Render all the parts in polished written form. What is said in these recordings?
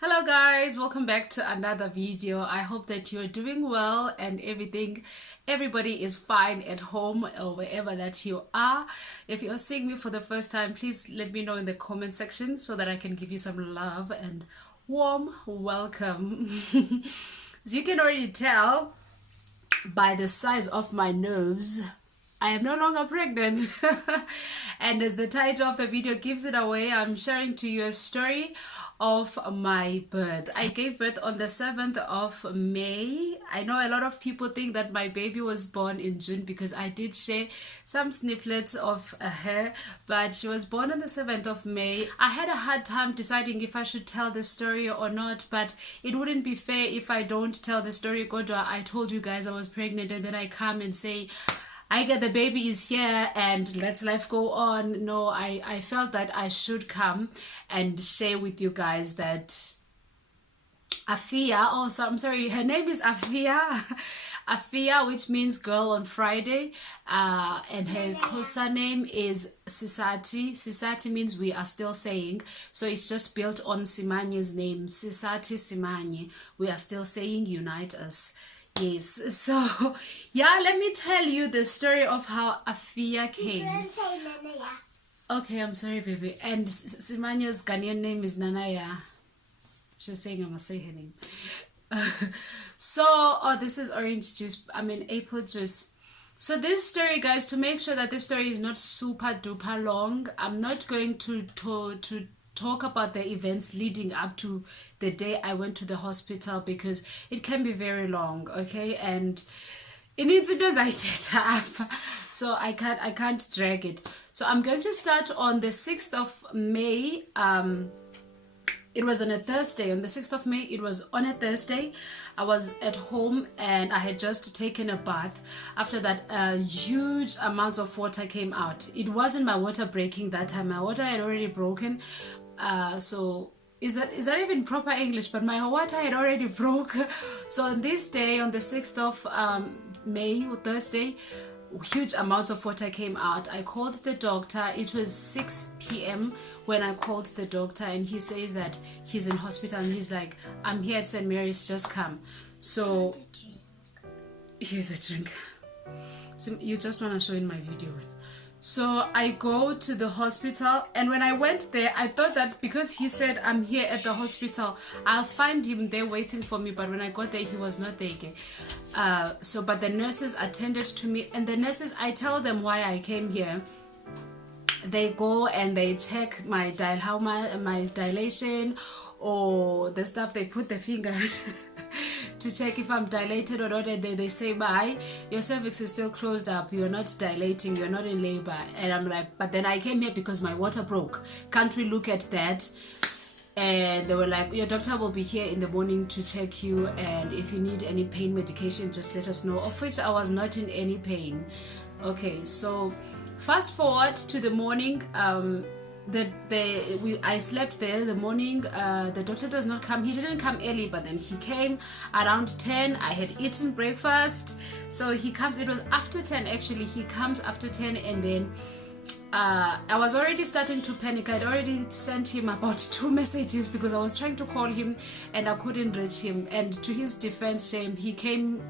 Hello guys, welcome back to another video. I hope that you're doing well and everybody is fine at home or wherever that you are. If you're seeing me for the first time, please let me know in the comment section so that I can give you some love and warm welcome. As you can already tell by the size of my nose, I am no longer pregnant. And as the title of the video gives it away, I'm sharing to you a story of my birth. I gave birth on the 7th of May. I know a lot of people think that my baby was born in June because I did share some snippets of her, but she was born on the 7th of May. I had a hard time deciding if I should tell the story or not, but it wouldn't be fair if I don't tell the story. Godwa, I told you guys I was pregnant and then I come and say, I get the baby is here and let's life go on. No, I felt that I should come and share with you guys that Afia, I'm sorry, her name is Afia. Afia, which means girl on Friday, and her Xhosa name is Sisati. Sisati means we are still saying, so it's just built on Simanye's name, Sisati Simanye. We are still saying unite us. Yes, so yeah, let me tell you the story of how Afia came. Okay, I'm sorry, baby. And Simanya's Ghanaian name is Nanaya. She's saying I must say her name. This is orange juice. Apple juice. So this story, guys, to make sure that this story is not super duper long, I'm not going to talk about the events leading up to the day I went to the hospital because it can be very long, okay? And in incidents I did up, so I can't drag it. So I'm going to start on the 6th of May. It was on a Thursday. On the 6th of May, it was on a Thursday. I was at home and I had just taken a bath. After that, huge amounts of water came out. It wasn't my water breaking that time. My water had already broken. So is that even proper English? But my water had already broke. So on this day, on the 6th of May, or Thursday, huge amounts of water came out. I called the doctor. It was 6 p.m. when I called the doctor, and he says that he's in hospital and he's like, I'm here at St. Mary's, just come. So here's the drink. So you just want to show in my video. So I go to the hospital, and when I went there, I thought that because he said I'm here at the hospital, I'll find him there waiting for me. But when I got there, he was not there again. But the nurses attended to me, and the nurses, I tell them why I came here. They go and they check my dilation, or the stuff they put the finger to check if I'm dilated or not. They say, bye, your cervix is still closed up, you're not dilating, you're not in labor. And I'm like, but then I came here because my water broke. Can't we look at that? And they were like, your doctor will be here in the morning to check you, and if you need any pain medication, just let us know. Of which I was not in any pain. Okay, so fast forward to the morning. I slept there the morning. The doctor does not come. He didn't come early, but then he came around 10. I had eaten breakfast, so he comes. It was after 10 actually. He comes after 10, and then I was already starting to panic. I'd already sent him about 2 messages because I was trying to call him and I couldn't reach him. And to his defense, he came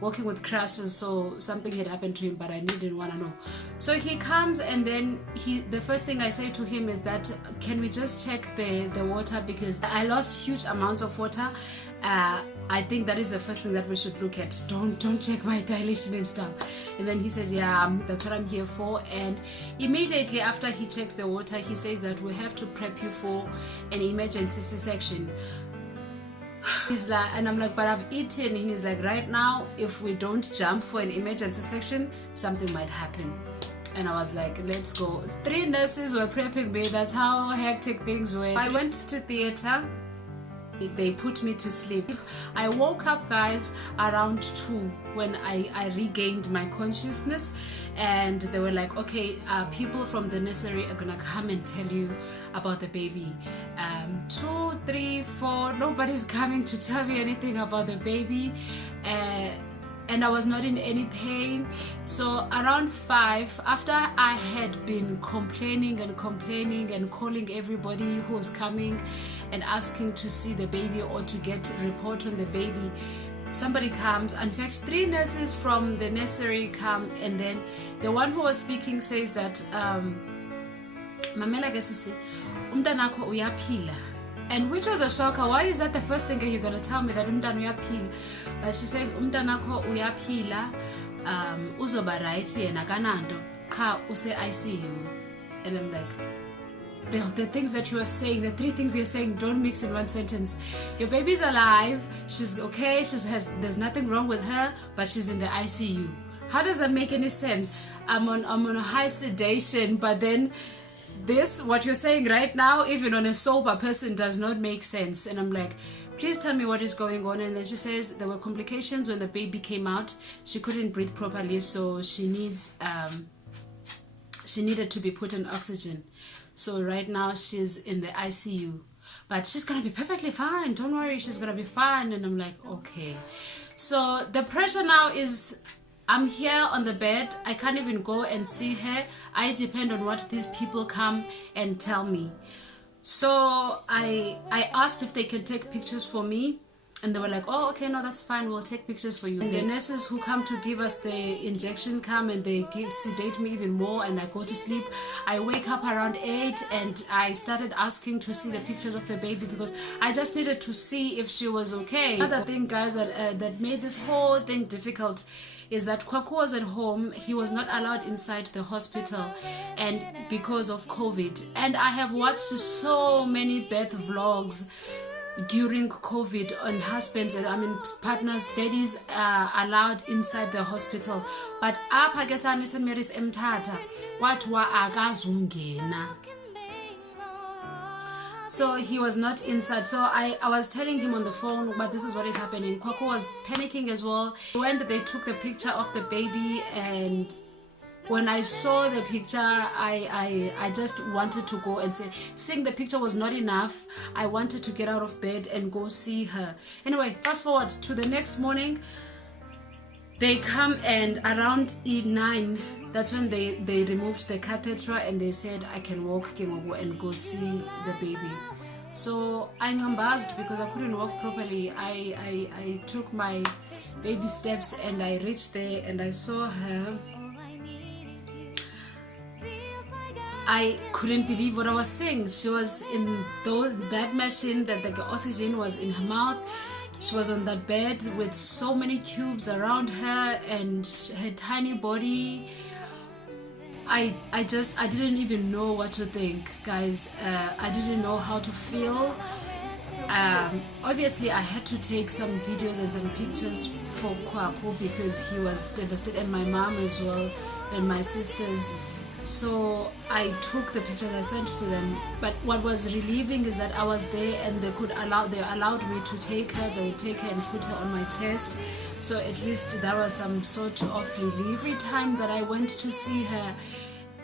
walking with crashes, so something had happened to him, but I didn't want to know. So he comes, and then the first thing I say to him is that, can we just check the water, because I lost huge amounts of water. I think that is the first thing that we should look at. Don't check my dilation and stuff. And then he says, yeah, that's what I'm here for. And immediately after he checks the water, he says that we have to prep you for an emergency C-section. He's like, and I'm like, but I've eaten. And he's like, right now, if we don't jump for an emergency section, something might happen. And I was like, let's go. 3 nurses were prepping me. That's how hectic things were. I went to theater. They put me to sleep. I woke up, guys, around 2 when I regained my consciousness, and they were like, okay, people from the nursery are gonna come and tell you about the baby. 2, 3, 4, nobody's coming to tell me anything about the baby. and I was not in any pain. So around 5, after I had been complaining and calling everybody who was coming and asking to see the baby or to get a report on the baby, somebody comes. In fact, 3 nurses from the nursery come, and then the one who was speaking says that Mamela Gasisi, umntanakho uyaphila. And which was a shocker. Why is that the first thing you're going to tell me, that umntana uyaphila? But she says umntanakho uyaphila, uzoba right yena kananto qha use ICU. And I'm like, the things that you are saying, the 3 things you're saying, don't mix in one sentence. Your baby's alive, she's okay, there's nothing wrong with her, but she's in the ICU. How does that make any sense? I'm on a high sedation, but then this, what you're saying right now, even on a sober person, does not make sense. And I'm like, please tell me what is going on. And then she says there were complications when the baby came out. She couldn't breathe properly, so she needed to be put on oxygen. So right now she's in the ICU, but she's gonna be perfectly fine, don't worry, she's gonna be fine. And I'm like, okay. So the pressure now is, I'm here on the bed, I can't even go and see her. I depend on what these people come and tell me. So I asked if they can take pictures for me, and they were like, oh, okay, no, that's fine, we'll take pictures for you. And the nurses who come to give us the injection come, and they sedate me even more, and I go to sleep. I wake up around 8, and I started asking to see the pictures of the baby because I just needed to see if she was okay. Another thing, guys, that made this whole thing difficult is that Kwaku was at home. He was not allowed inside the hospital, and because of COVID. And I have watched so many birth vlogs during COVID on husbands and partners, daddies allowed inside the hospital, but apha ke sami seMary's emthatha kwathiwa akazungena. So he was not inside. So I was telling him on the phone, but this is what is happening. Kwaku was panicking as well. When they took the picture of the baby, and when I saw the picture, I just wanted to go and say, seeing the picture was not enough. I wanted to get out of bed and go see her. Anyway, fast forward to the next morning. They come, and around 9, that's when they removed the catheter, and they said I can walk and go see the baby. So I'm embarrassed because I couldn't walk properly. I took my baby steps, and I reached there and I saw her. I couldn't believe what I was seeing. She was in that machine, that the oxygen was in her mouth. She was on that bed with so many tubes around her, and her tiny body. I didn't even know what to think, guys. I didn't know how to feel. Obviously I had to take some videos and some pictures for Kwaku because he was devastated, and my mom as well, and my sisters. So I took the pictures, I sent to them. But what was relieving is that I was there, and they allowed me to take her. They would take her and put her on my chest. So at least there was some sort of relief. Every time that I went to see her,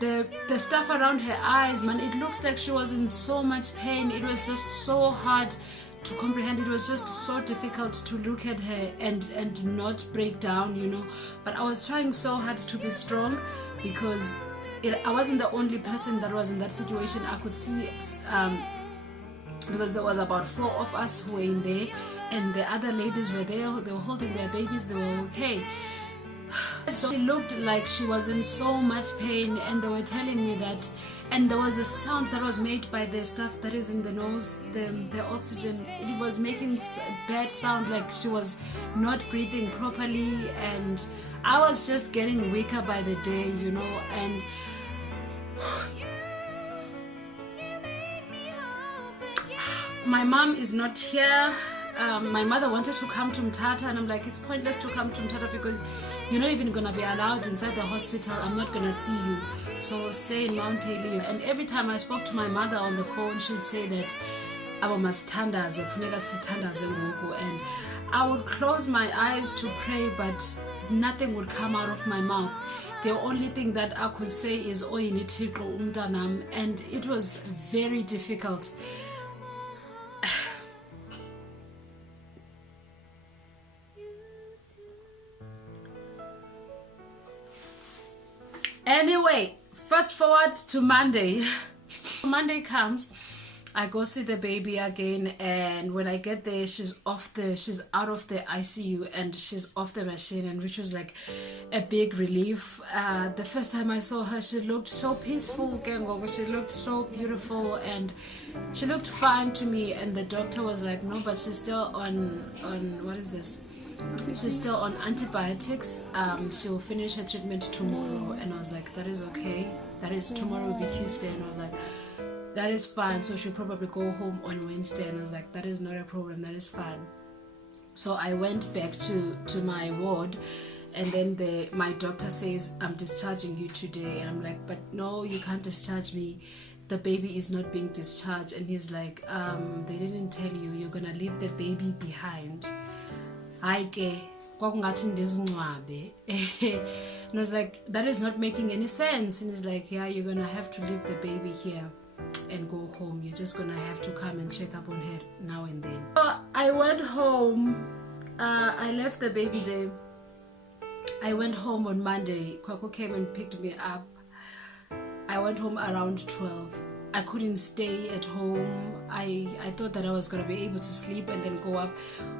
the stuff around her eyes, man, it looks like she was in so much pain. It was just so hard to comprehend. It was just so difficult to look at her and not break down, you know. But I was trying so hard to be strong because I wasn't the only person that was in that situation. I could see because there was about 4 of us who were in there, and the other ladies were there. They were holding their babies. They were okay. So she looked like she was in so much pain, and they were telling me that. And there was a sound that was made by the stuff that is in the nose, the oxygen. It was making bad sound, like she was not breathing properly, and I was just getting weaker by the day, you know. And my mom is not here. My mother wanted to come to Mthatha, and I'm like, it's pointless to come to Mthatha because you're not even gonna be allowed inside the hospital. I'm not gonna see you, so stay in Mount Elive. And every time I spoke to my mother on the phone, she would say that abo masithandaze, kufuneka sithandaze ngoku. And I would close my eyes to pray, but nothing would come out of my mouth. The only thing that I could say is "Oh, nithi umntanam," and it was very difficult. Anyway, fast forward to Monday. Monday comes, I go see the baby again, and when I get there, she's out of the ICU and she's off the machine, and which was like a big relief. The first time I saw her, she looked so peaceful, she looked so beautiful, and she looked fine to me. And the doctor was like, no, but she's still on what is this? She's still on antibiotics. She will finish her treatment tomorrow. And I was like, that is okay. That is, tomorrow will be Tuesday. And I was like, that is fine. So she'll probably go home on Wednesday. And I was like, that is not a problem. That is fine. So I went back to my ward, and then my doctor says, I'm discharging you today. And I'm like, but no, you can't discharge me. The baby is not being discharged. And he's like, they didn't tell you, you're gonna leave the baby behind. And I was like, that is not making any sense. And he's like, yeah, you're gonna have to leave the baby here and go home. You're just gonna have to come and check up on her now and then. So I went home. I left the baby there. I went home on Monday. Kwaku came and picked me up. I went home around 12. I couldn't stay at home. I thought that I was going to be able to sleep and then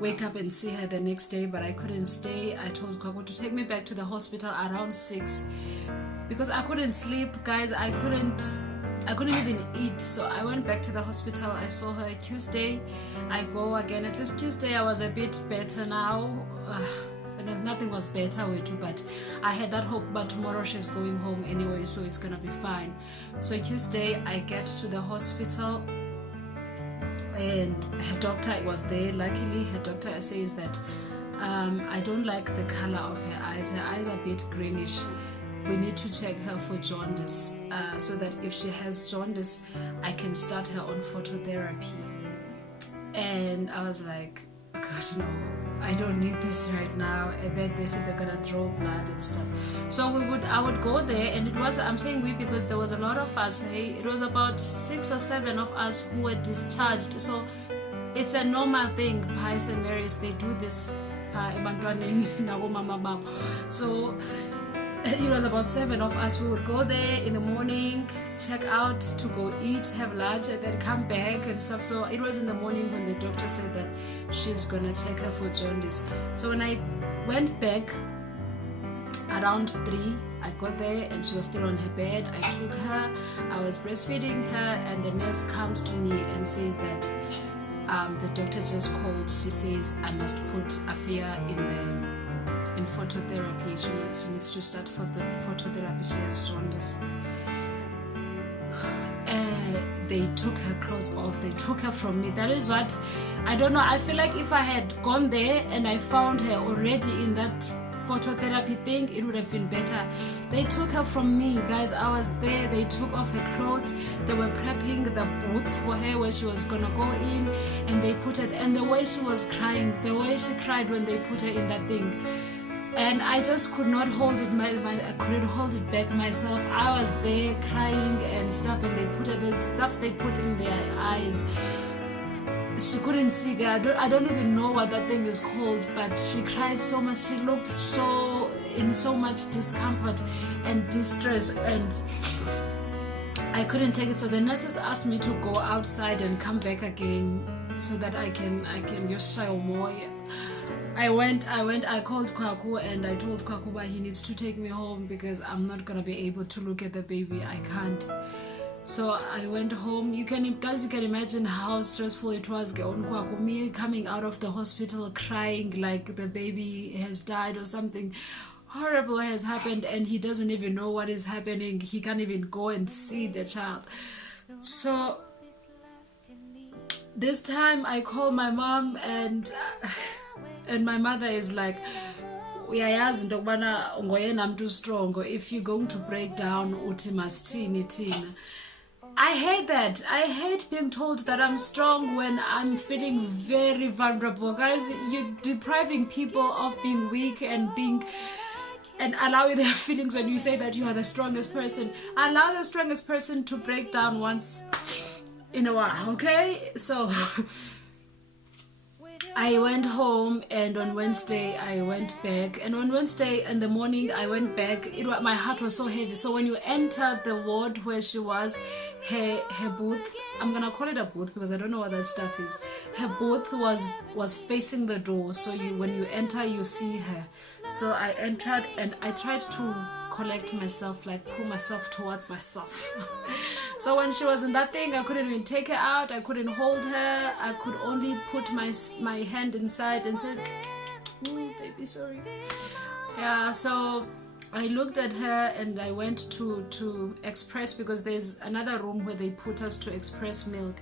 wake up and see her the next day, but I couldn't stay. I told Kwaku to take me back to the hospital around 6 because I couldn't sleep, guys. I couldn't even eat. So I went back to the hospital. I saw her Tuesday. I go again. At least Tuesday I was a bit better now. Nothing was better way too, but I had that hope. But tomorrow she's going home anyway, so it's gonna be fine. So Tuesday I get to the hospital, and her doctor was there. Luckily, her doctor says that I don't like the color of her eyes. Her eyes are a bit greenish. We need to check her for jaundice, so that if she has jaundice, I can start her on phototherapy. And I was like, God, no, I don't need this right now. And then they said they're gonna draw blood and stuff. So I would go there, and I'm saying we because there was a lot of us. Hey, it was about 6 or 7 of us who were discharged. So it's a normal thing. Pies and Marys, they do this. So it was about 7 of us. We would go there in the morning, check out to go eat, have lunch, and then come back and stuff. So it was in the morning when the doctor said that she's gonna check her for jaundice. So when I went back around 3, I got there and she was still on her bed. I took her, I was breastfeeding her, and the nurse comes to me and says that the doctor just called. She says I must put Afia in phototherapy. She needs to start phototherapy. She has jaundice. They took her clothes off. They took her from me. That is what, I don't know. I feel like if I had gone there and I found her already in that phototherapy thing, it would have been better. They took her from me, guys. I was there. They took off her clothes. They were prepping the booth for her where she was gonna go in, and they put it. And the way she was crying, the way she cried when they put her in that thing, and I just could not hold it. I couldn't hold it back myself. I was there crying and stuff, and they put the stuff they put in their eyes. She couldn't see. I don't even know what that thing is called, but she cried so much. She looked in so much discomfort and distress, and I couldn't take it. So the nurses asked me to go outside and come back again so that I can use more. I called Kwaku and I told Kwaku that he needs to take me home because I'm not gonna be able to look at the baby. I can't. So I went home. You can imagine how stressful it was. Kwaku, me coming out of the hospital crying like the baby has died or something horrible has happened, and he doesn't even know what is happening. He can't even go and see the child. So this time I call my mom, and my mother is like, uyayazi into kubana ngoyena mntu strong, if you're going to break down uthi masithini thina. I hate that. I hate being told that I'm strong when I'm feeling very vulnerable. Guys, you're depriving people of being weak and allowing their feelings when you say that you are the strongest person. Allow the strongest person to break down once in a while, okay? So I went home, and on Wednesday I went back, and on Wednesday in the morning I went back. My heart was so heavy. So when you enter the ward where she was, her booth, I'm gonna call it a booth because I don't know what that stuff is. Her booth was facing the door, so when you enter you see her. So I entered and I tried to collect myself, like pull myself towards myself. So when she was in that thing, I couldn't even take her out, I couldn't hold her, I could only put my hand inside and say, baby, sorry. Yeah, so I looked at her and I went to Express, because there's another room where they put us to Express milk.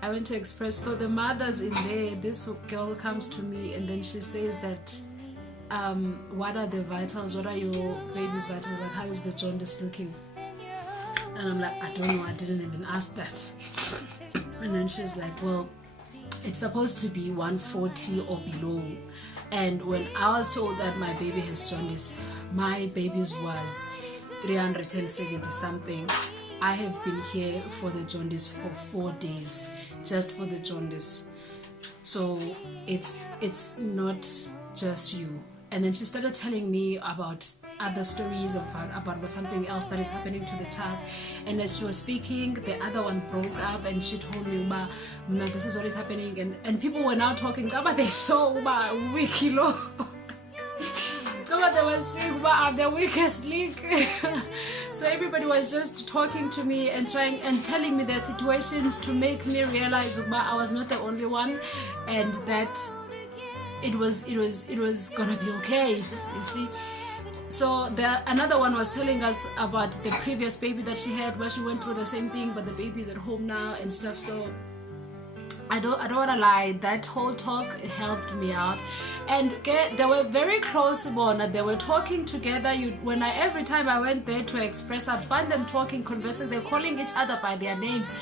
I went to Express. So the mother's in there. This girl comes to me and then she says that, what are the vitals? What are your baby's vitals? Like, how is the jaundice looking? And I'm like, I don't know, I didn't even ask that. And then she's like, well, it's supposed to be 140 or below. And when I was told that my baby has jaundice, my baby's was 370 something. I have been here for the jaundice for 4 days, just for the jaundice. So it's not just you. And then she started telling me about other stories about what something else that is happening to the child. And as she was speaking, the other one broke up and she told me, this is what is happening. And people were now talking about they saw wiki low. They were saying, I'm the weakest link. So everybody was just talking to me and trying and telling me their situations to make me realize I was not the only one, and that it was gonna be okay, you see. So another one was telling us about the previous baby that she had, where she went through the same thing, but the baby is at home now and stuff. So I don't want to lie, that whole talk helped me out. And they were very close, Bona. They were talking together. Every time I went there to Express, I'd find them talking, conversing. They're calling each other by their names.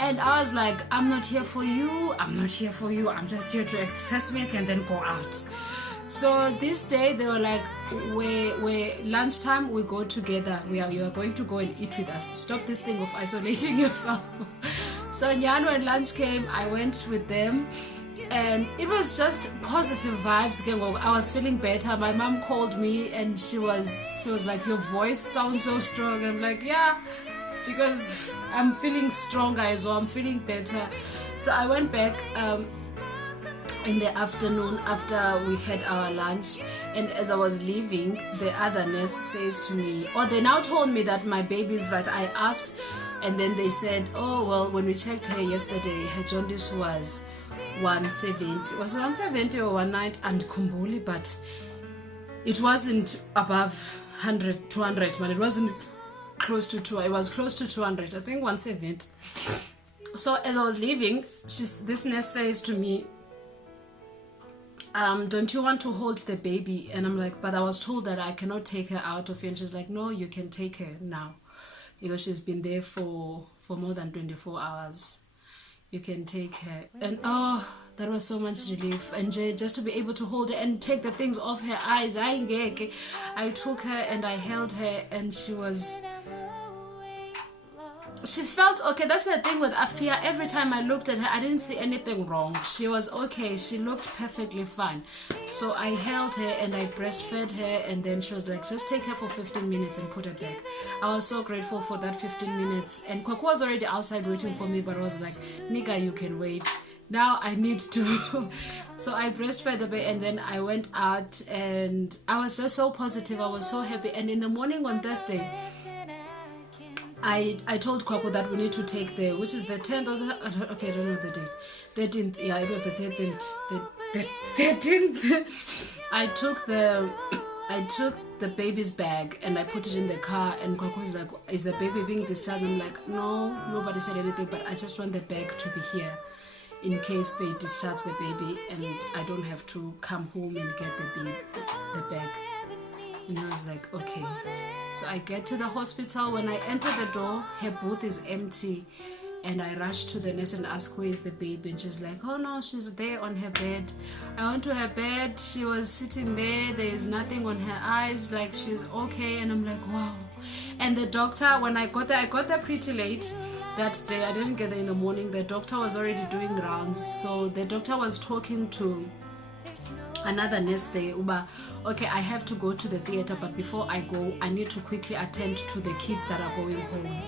And I was like, I'm not here for you, I'm not here for you, I'm just here to express milk and then go out. So this day they were like, we lunchtime we go together, you are going to go and eat with us, stop this thing of isolating yourself. So Nyan, when lunch came, I went with them and it was just positive vibes. I was feeling better. My mom called me and she was like, your voice sounds so strong. And I'm like, yeah, because I'm feeling stronger as well, I'm feeling better. So I went back in the afternoon after we had our lunch, and as I was leaving, the other nurse says to me, they now told me that my baby's right. I asked, and then they said, oh well, when we checked her yesterday, her jaundice was 170. Was it 170 or 190? And Kumbuli, but it wasn't above 100, 200, but it wasn't close to 2. It was close to 200, I think 170. So as I was leaving, this nurse says to me, don't you want to hold the baby? And I'm like, but I was told that I cannot take her out of here. And she's like, no, you can take her now, because she's been there for more than 24 hours. You can take her. And that was so much relief. And just to be able to hold her and take the things off her eyes, I took her and I held her, and she felt okay. That's the thing with Afia. Every time I looked at her, I didn't see anything wrong. She was okay. She looked perfectly fine. So I held her and I breastfed her, and then she was like, just take her for 15 minutes and put her back. I was so grateful for that 15 minutes. And Kwaku was already outside waiting for me, but I was like, nigga, you can wait. Now I need to. So I breastfed the baby, and then I went out, and I was just so positive. I was so happy. And in the morning on Thursday, I told Kwaku that we need to take which is the 10th, okay, I don't know the date. 13th, yeah, it was the 13th. The 13th. I took the baby's bag and I put it in the car, and Kwaku was like, is the baby being discharged? I'm like, no, nobody said anything, but I just want the bag to be here in case they discharge the baby and I don't have to come home and get the bag. And I was like, okay. So I get to the hospital. When I enter the door, her booth is empty, and I rush to the nurse and ask, where is the baby? And she's like, oh no, she's there on her bed. I went to her bed, she was sitting there, there is nothing on her eyes, like she's okay. And I'm like, wow. And the doctor, when I got there pretty late, that day. I didn't get there in the morning. The doctor was already doing rounds, so the doctor was talking to another nurse there. Uba, okay, I have to go to the theater, but before I go, I need to quickly attend to the kids that are going home.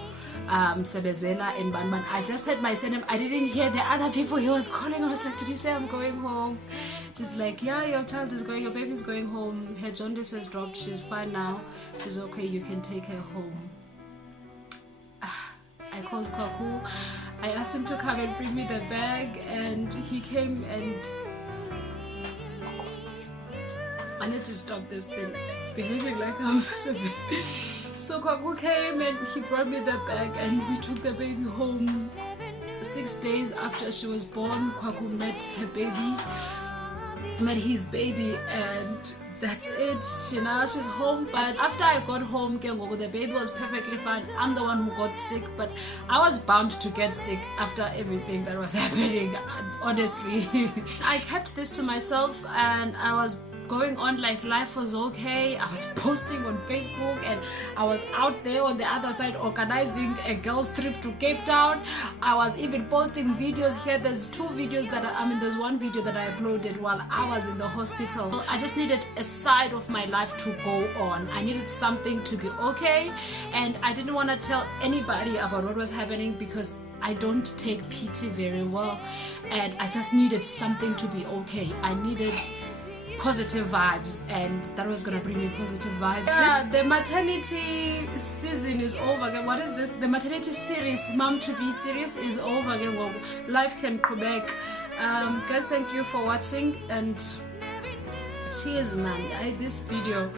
Sebezela and Banban. I just had my surname. I didn't hear the other people he was calling. I was like, did you say I'm going home? She's like, yeah, your child is going, your baby's going home. Her jaundice has dropped. She's fine now. She's okay. You can take her home. I called Kwaku. I asked him to come and bring me the bag, and he came, and I need to stop this thing behaving like I'm such a baby. So Kwaku came and he brought me the bag, and we took the baby home. 6 days after she was born, Kwaku met her baby, met his baby, and that's it. She's home. But after I got home, the baby was perfectly fine. I'm the one who got sick, but I was bound to get sick after everything that was happening, honestly. I kept this to myself, and I was going on like life was okay. I was posting on Facebook, and I was out there on the other side organizing a girls trip to Cape Town. I was even posting videos here. There's two videos that there's one video that I uploaded while I was in the hospital. I just needed a side of my life to go on. I needed something to be okay, and I didn't want to tell anybody about what was happening because I don't take PT very well, and I just needed something to be okay. I needed positive vibes, and that was gonna bring me positive vibes. Yeah, the maternity season is over. What is this? The maternity series, Mom to Be series, is over. Life can go back. Guys, thank you for watching, and cheers, man. This video